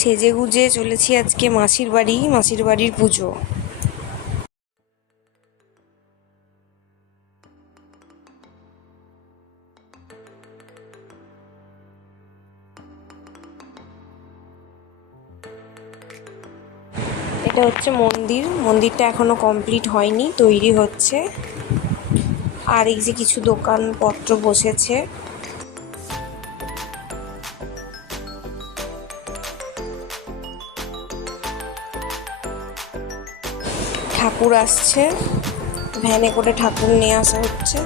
সেজে গুজে চলেছি আজকে মাসির বাড়ির পুজো। এটা হচ্ছে মন্দিরটা এখনো কমপ্লিট হয়নি, তৈরি হচ্ছে। আর এই যে কিছু দোকানপত্র বসেছে। ঠাকুর আসছে, ভ্যানে করে ঠাকুর নিয়ে আসা হচ্ছে।